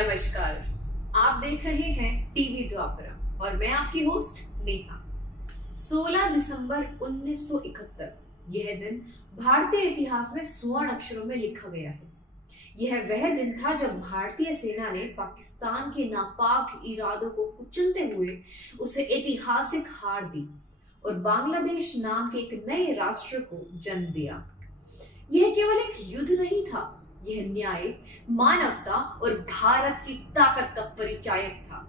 नमस्कार, आप देख रहे हैं टीवी द्वापरा और मैं आपकी होस्ट नेहा। 16 दिसंबर 1971 यह दिन भारतीय इतिहास में स्वर्ण अक्षरों में लिखा गया है। यह वह दिन था जब भारतीय सेना ने पाकिस्तान के नापाक इरादों को कुचलते हुए उसे ऐतिहासिक हार दी और बांग्लादेश नाम के एक नए राष्ट्र को जन्म दिया। यह केवल एक युद्ध नहीं था, यह न्याय, मानवता और भारत की ताकत का परिचायक था।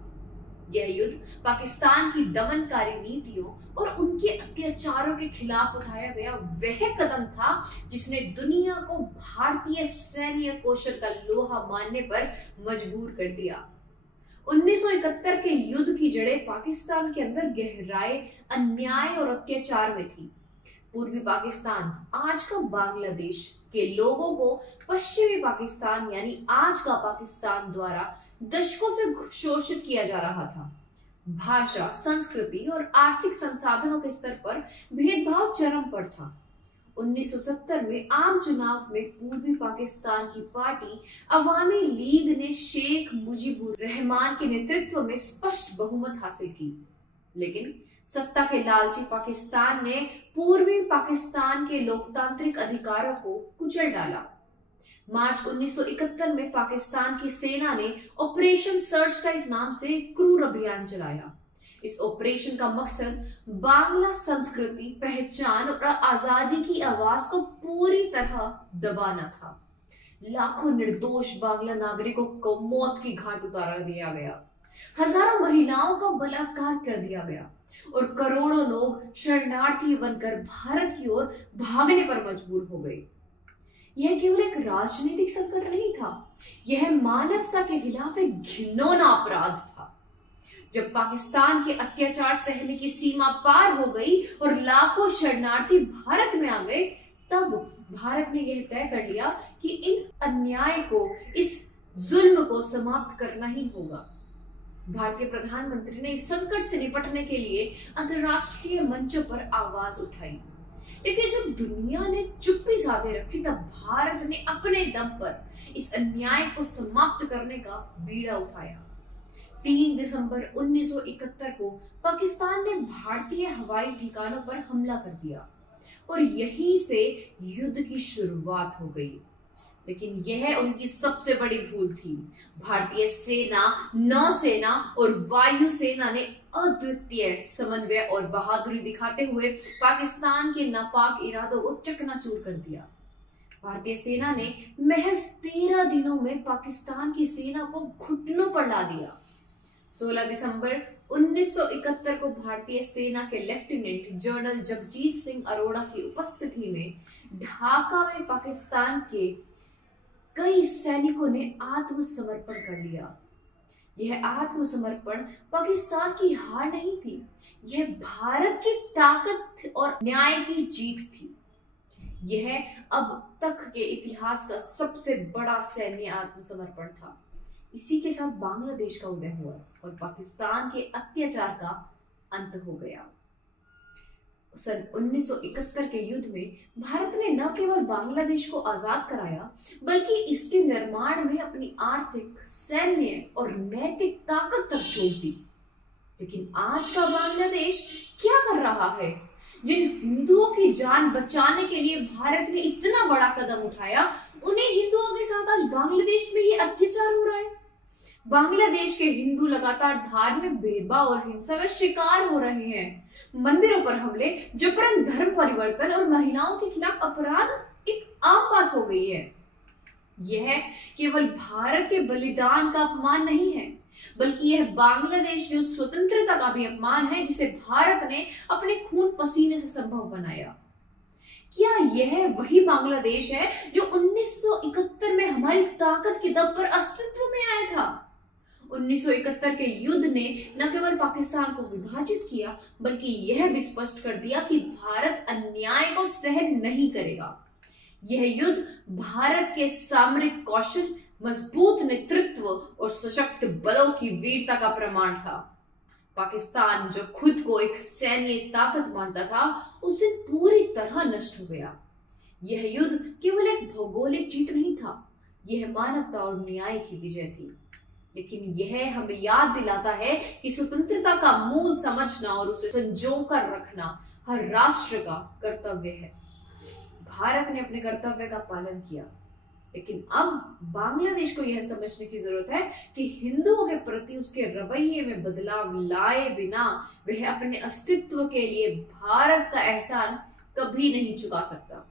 यह युद्ध पाकिस्तान की दमनकारी नीतियों और उनके अत्याचारों के खिलाफ उठाया गया वह कदम था जिसने दुनिया को भारतीय सैन्य कौशल का लोहा मानने पर मजबूर कर दिया। 1971 के युद्ध की जड़ें पाकिस्तान के अंदर गहराए अन्याय और अत्याचार में थी। पूर्वी पाकिस्तान, आज का बांग्लादेश के लोगों को पश्चिमी पाकिस्तान यानी आज का पाकिस्तान द्वारा दशकों से शोषित किया जा रहा था। भाषा, संस्कृति और आर्थिक संसाधनों के स्तर पर भेदभाव चरम पर था। 1970 में आम चुनाव में पूर्वी पाकिस्तान की पार्टी अवामी लीग ने शेख मुजीबुर रहमान के नेतृत्व में स्पष्ट बहुमत हासिल की, लेकिन सत्ता के लालची पाकिस्तान ने पूर्वी पाकिस्तान के लोकतांत्रिक अधिकारों को कुचल डाला। मार्च 1971 में पाकिस्तान की सेना ने ऑपरेशन सर्च टाइट नाम से क्रूर अभियान चलाया। इस ऑपरेशन का मकसद बांग्ला संस्कृति, पहचान और आजादी की आवाज को पूरी तरह दबाना था। लाखों निर्दोष बांग्ला नागरिकों को मौत की घाट उतारा दिया गया, हजारों महिलाओं का बलात्कार कर दिया गया और करोड़ों लोग शरणार्थी बनकर भारत की ओर भागने पर मजबूर हो गए। यह केवल एक राजनीतिक संकट नहीं था, यह मानवता के खिलाफ एक घिनौना अपराध था। जब पाकिस्तान के अत्याचार सहने की सीमा पार हो गई और लाखों शरणार्थी भारत में आ गए, तब भारत ने यह तय कर लिया कि इन अन्याय को, इस जुल्म को समाप्त करना ही होगा। भारतीय प्रधानमंत्री ने इस संकट से निपटने के लिए अंतर्राष्ट्रीय मंचों पर आवाज उठाई, लेकिन जब दुनिया ने चुप्पी साधे रखी तब भारत ने अपने दम पर इस अन्याय को समाप्त करने का बीड़ा उठाया। 3 दिसंबर 1971 को पाकिस्तान ने भारतीय हवाई ठिकानों पर हमला कर दिया और यहीं से युद्ध की शुरुआत हो गई। लेकिन यह उनकी सबसे बड़ी भूल थी। भारतीय सेना, नौसेना और वायुसेना ने अद्वितीय समन्वय और बहादुरी दिखाते हुए पाकिस्तान के नापाक इरादों को चकनाचूर कर दिया। भारतीय सेना ने महज 13 दिनों में पाकिस्तान की सेना को घुटनों पर ला दिया। 16 दिसंबर 1971 को भारतीय सेना के लेफ्टिनेंट जनरल जगजीत सिंह अरोड़ा की उपस्थिति में ढाका में पाकिस्तान के कई सैनिकों ने आत्मसमर्पण कर लिया। यह आत्मसमर्पण पाकिस्तान की हार नहीं थी, यह भारत की ताकत और न्याय की जीत थी। यह अब तक के इतिहास का सबसे बड़ा सैन्य आत्मसमर्पण था। इसी के साथ बांग्लादेश का उदय हुआ और पाकिस्तान के अत्याचार का अंत हो गया। सन 1971 के युद्ध में भारत ने न केवल बांग्लादेश को आजाद कराया, बल्कि इसके निर्माण में अपनी आर्थिक, सैन्य और नैतिक ताकत तक झोंक दी। लेकिन आज का बांग्लादेश क्या कर रहा है? जिन हिंदुओं की जान बचाने के लिए भारत ने इतना बड़ा कदम उठाया, उन्हीं हिंदुओं के साथ आज बांग्लादेश में ये अत्याचार हो रहा है। बांग्लादेश के हिंदू लगातार धार्मिक भेदभाव और हिंसा का शिकार हो रहे हैं। मंदिरों पर हमले, जबरन धर्म परिवर्तन और महिलाओं के खिलाफ अपराध एक आम बात हो गई है। यह केवल भारत के बलिदान का अपमान नहीं है, बल्कि यह बांग्लादेश की उस स्वतंत्रता का भी अपमान है जिसे भारत ने अपने खून पसीने से संभव बनाया। क्या यह वही बांग्लादेश है जो 1971 में हमारी ताकत के दम पर अस्तित्व में आया था? 1971 के युद्ध ने न केवल पाकिस्तान को विभाजित किया, बल्कि यह भी स्पष्ट कर दिया कि भारत अन्याय को सहन नहीं करेगा। यह युद्ध भारत के सामरिक कौशल, मजबूत नेतृत्व और सशक्त बलों की वीरता का प्रमाण था। पाकिस्तान जो खुद को एक सैन्य ताकत मानता था, उस दिन पूरी तरह नष्ट हो गया। यह युद्ध केवल एक भौगोलिक जीत नहीं था, यह मानवता और न्याय की विजय थी। लेकिन यह हमें याद दिलाता है कि स्वतंत्रता का मूल समझना और उसे संजोकर रखना हर राष्ट्र का कर्तव्य है। भारत ने अपने कर्तव्य का पालन किया, लेकिन अब बांग्लादेश को यह समझने की जरूरत है कि हिंदुओं के प्रति उसके रवैये में बदलाव लाए बिना वह अपने अस्तित्व के लिए भारत का एहसान कभी नहीं चुका सकता।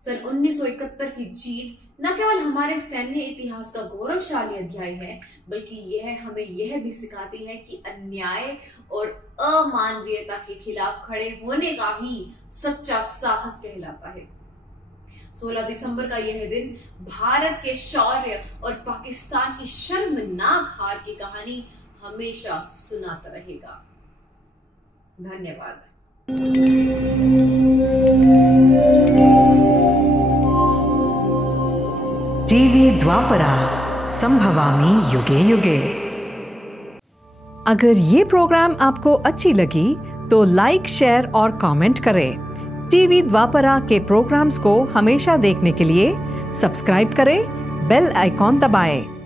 सन 1971 की जीत न केवल हमारे सैन्य इतिहास का गौरवशाली अध्याय है, बल्कि यह हमें यह भी सिखाती है कि अन्याय और अमानवीयता के खिलाफ खड़े होने का ही सच्चा साहस कहलाता है। 16 दिसंबर का यह दिन भारत के शौर्य और पाकिस्तान की शर्मनाक हार की कहानी हमेशा सुनाता रहेगा। धन्यवाद। टीवी द्वापरा, संभवामि युगे युगे। अगर ये प्रोग्राम आपको अच्छी लगी तो लाइक, शेयर और कमेंट करें। टीवी द्वापरा के प्रोग्राम्स को हमेशा देखने के लिए सब्सक्राइब करें, बेल आइकॉन दबाएं।